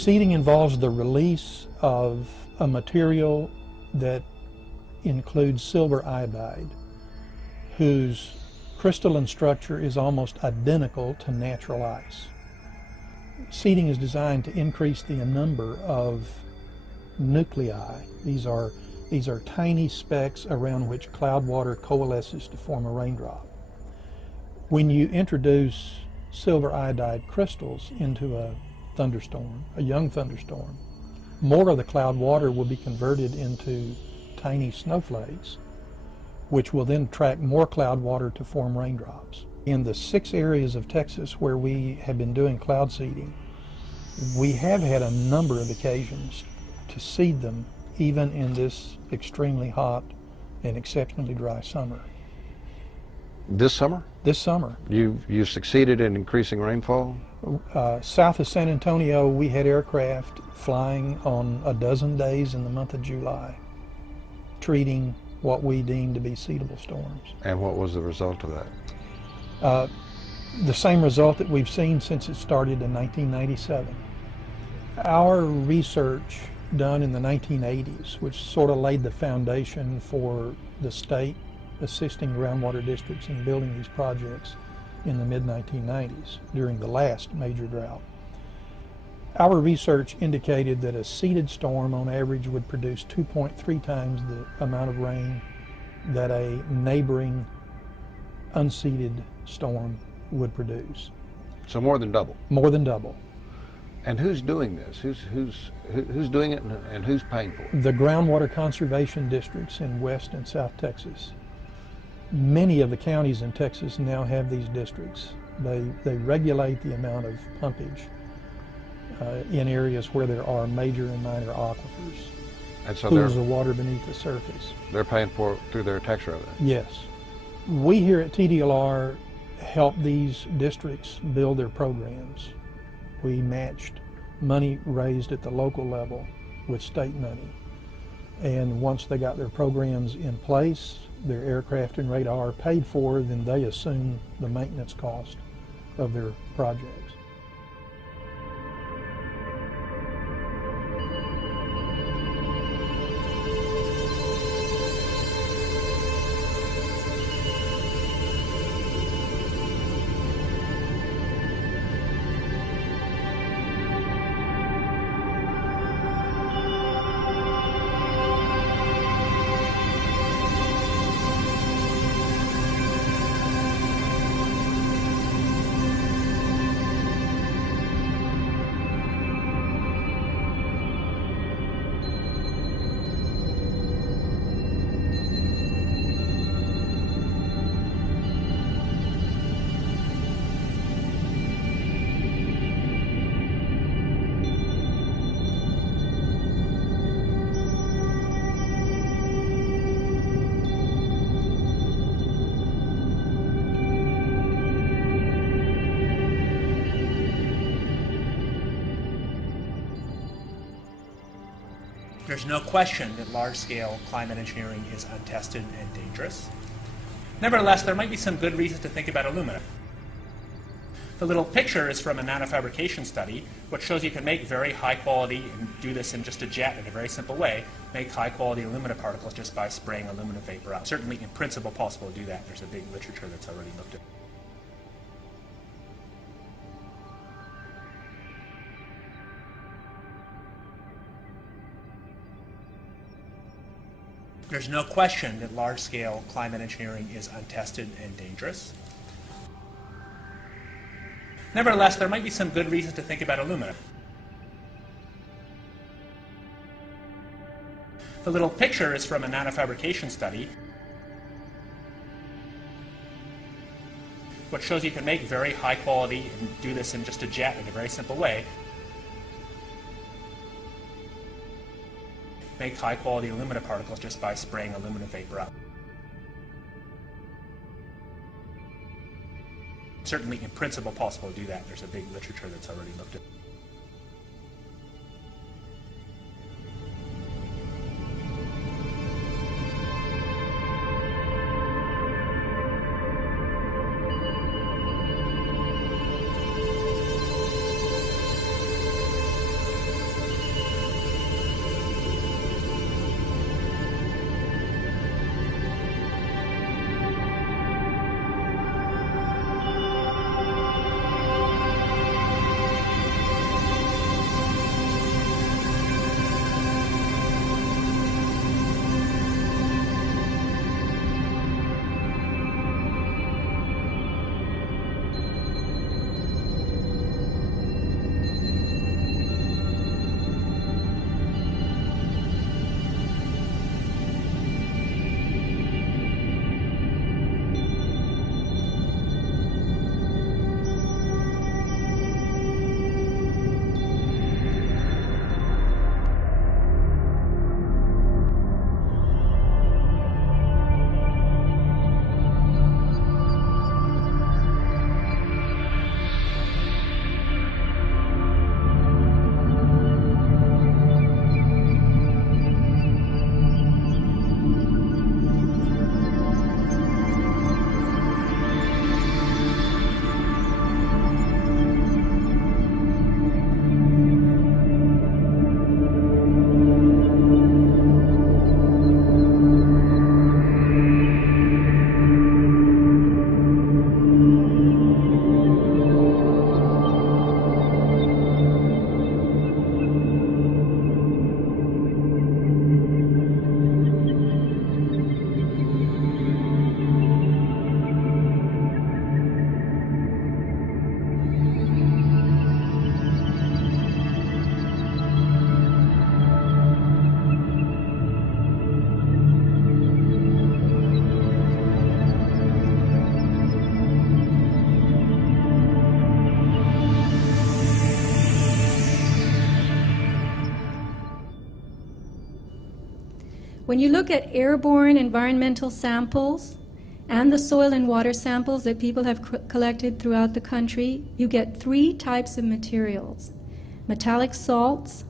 Seeding involves the release of a material that includes silver iodide, whose crystalline structure is almost identical to natural ice. Seeding is designed to increase the number of nuclei. These are tiny specks around which cloud water coalesces to form a raindrop. When you introduce silver iodide crystals into a thunderstorm, a young thunderstorm, more of the cloud water will be converted into tiny snowflakes, which will then attract more cloud water to form raindrops. In the 6 areas of Texas where we have been doing cloud seeding, we have had a number of occasions to seed them even in this extremely hot and exceptionally dry summer. This summer? This summer. You succeeded in increasing rainfall? South of San Antonio, we had aircraft flying on a dozen days in the month of July, treating what we deemed to be seedable storms. And what was the result of that? The same result that we've seen since it started in 1997. Our research done in the 1980s, which sort of laid the foundation for the state assisting groundwater districts in building these projects in the mid-1990s during the last major drought. Our research indicated that a seeded storm on average would produce 2.3 times the amount of rain that a neighboring unseeded storm would produce. So more than double? More than double. And who's doing this? Who's doing it and who's paying for it? The groundwater conservation districts in West and South Texas. Many of the counties in Texas now have these districts. They regulate the amount of pumpage in areas where there are major and minor aquifers, and so pools of water beneath the surface. They're paying for it through their tax revenue? Yes. We here at TDLR help these districts build their programs. We matched money raised at the local level with state money. And once they got their programs in place, their aircraft and radar paid for, then they assume the maintenance cost of their projects. There's no question that large-scale climate engineering is untested and dangerous. Nevertheless, there might be some good reasons to think about aluminum. The little picture is from a nanofabrication study, which shows you can make very high quality, and do this in just a jet in a very simple way, make high quality alumina particles just by spraying aluminum vapor out. Certainly in principle possible to do that. There's a big literature that's already looked at. There's no question that large-scale climate engineering is untested and dangerous. Nevertheless, there might be some good reasons to think about aluminum. The little picture is from a nanofabrication study, which shows you can make very high quality, and do this in just a jet in a very simple way, make high quality alumina particles just by spraying aluminum vapor out. Certainly in principle possible to do that. There's a big literature that's already looked at. When you look at airborne environmental samples and the soil and water samples that people have collected throughout the country, you get three types of materials: metallic salts,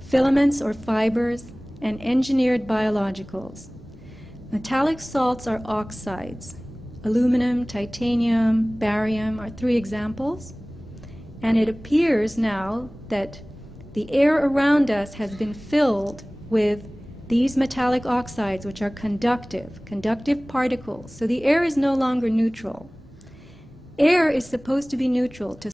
filaments or fibers, and engineered biologicals. Metallic salts are oxides. Aluminum, titanium, barium are three examples. And it appears now that the air around us has been filled with these metallic oxides, which are conductive particles. So the air is no longer neutral. Air is supposed to be neutral to